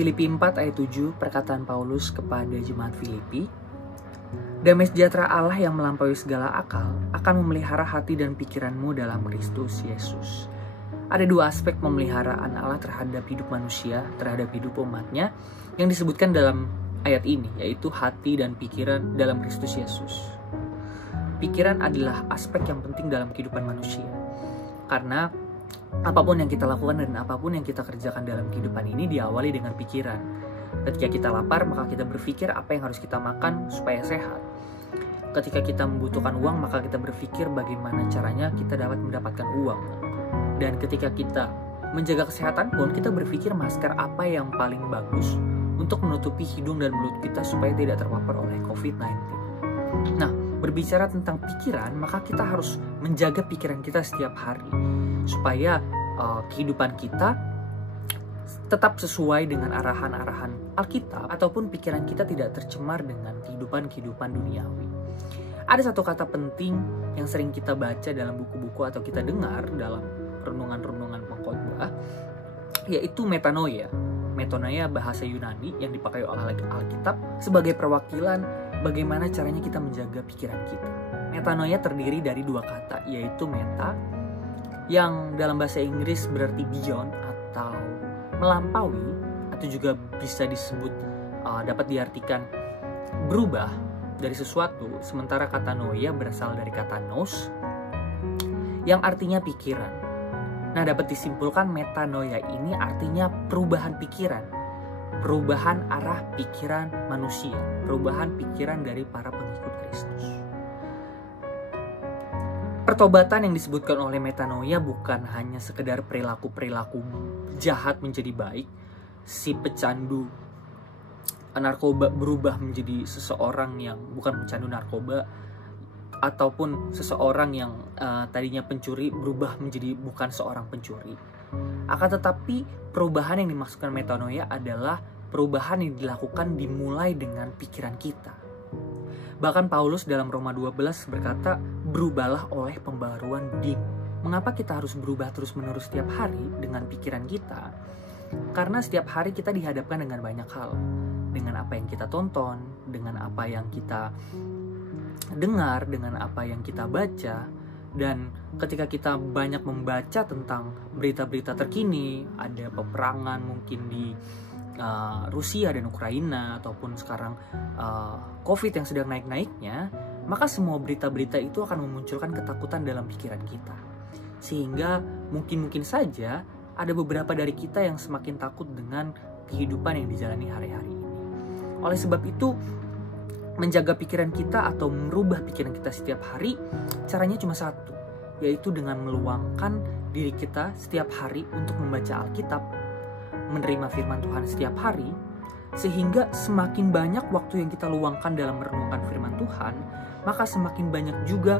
Filipi 4 ayat 7, perkataan Paulus kepada jemaat Filipi, "Damai sejahtera Allah yang melampaui segala akal akan memelihara hati dan pikiranmu dalam Kristus Yesus." Ada dua aspek pemeliharaan Allah terhadap hidup manusia, terhadap hidup umatnya, yang disebutkan dalam ayat ini, yaitu hati dan pikiran dalam Kristus Yesus. Pikiran adalah aspek yang penting dalam kehidupan manusia. Karena apapun yang kita lakukan dan apapun yang kita kerjakan dalam kehidupan ini diawali dengan pikiran. Ketika kita lapar, maka kita berpikir apa yang harus kita makan supaya sehat. Ketika kita membutuhkan uang, maka kita berpikir bagaimana caranya kita dapat mendapatkan uang. Dan ketika kita menjaga kesehatan pun, kita berpikir masker apa yang paling bagus untuk menutupi hidung dan mulut kita supaya tidak terpapar oleh COVID-19. Nah, berbicara tentang pikiran, maka kita harus menjaga pikiran kita setiap hari supaya kehidupan kita tetap sesuai dengan arahan-arahan Alkitab, ataupun pikiran kita tidak tercemar dengan kehidupan duniawi. Ada satu kata penting yang sering kita baca dalam buku-buku atau kita dengar dalam renungan-renungan pengkhotbah, yaitu metanoia. Metanoia bahasa Yunani yang dipakai oleh Alkitab sebagai perwakilan bagaimana caranya kita menjaga pikiran kita. Metanoia terdiri dari dua kata, yaitu meta, yang dalam bahasa Inggris berarti beyond atau melampaui, atau juga bisa disebut dapat diartikan berubah dari sesuatu. Sementara kata noia berasal dari kata nous yang artinya pikiran. Nah, dapat disimpulkan metanoia ini artinya perubahan pikiran, perubahan arah pikiran manusia, perubahan pikiran dari para pengikut Kristus. Pertobatan yang disebutkan oleh metanoia bukan hanya sekedar perilaku-perilaku jahat menjadi baik, si pecandu narkoba berubah menjadi seseorang yang bukan pecandu narkoba, ataupun seseorang yang tadinya pencuri berubah menjadi bukan seorang pencuri. Akan tetapi perubahan yang dimaksudkan metanoia adalah perubahan yang dilakukan dimulai dengan pikiran kita. Bahkan Paulus dalam Roma 12 berkata, "Berubahlah oleh pembaharuan budimu." Mengapa kita harus berubah terus-menerus setiap hari dengan pikiran kita? Karena setiap hari kita dihadapkan dengan banyak hal. Dengan apa yang kita tonton, dengan apa yang kita dengar, dengan apa yang kita baca. Dan ketika kita banyak membaca tentang berita-berita terkini, ada peperangan mungkin di Rusia dan Ukraina, ataupun sekarang COVID yang sedang naik-naiknya, maka semua berita-berita itu akan memunculkan ketakutan dalam pikiran kita. Sehingga mungkin saja ada beberapa dari kita yang semakin takut dengan kehidupan yang dijalani hari-hari ini. Oleh sebab itu, menjaga pikiran kita atau merubah pikiran kita setiap hari, caranya cuma satu, yaitu dengan meluangkan diri kita setiap hari untuk membaca Alkitab, menerima firman Tuhan setiap hari, sehingga semakin banyak waktu yang kita luangkan dalam merenungkan firman Tuhan, maka semakin banyak juga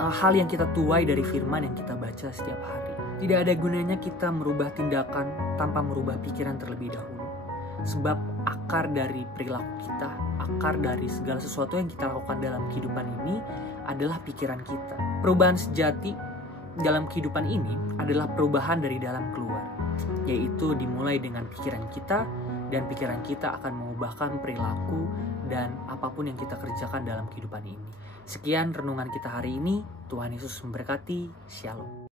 hal yang kita tuai dari firman yang kita baca setiap hari. Tidak ada gunanya kita merubah tindakan tanpa merubah pikiran terlebih dahulu. Sebab akar dari perilaku kita, akar dari segala sesuatu yang kita lakukan dalam kehidupan ini adalah pikiran kita. Perubahan sejati dalam kehidupan ini adalah perubahan dari dalam keluar, yaitu dimulai dengan pikiran kita, dan pikiran kita akan mengubahkan perilaku dan apapun yang kita kerjakan dalam kehidupan ini. Sekian renungan kita hari ini. Tuhan Yesus memberkati. Shalom.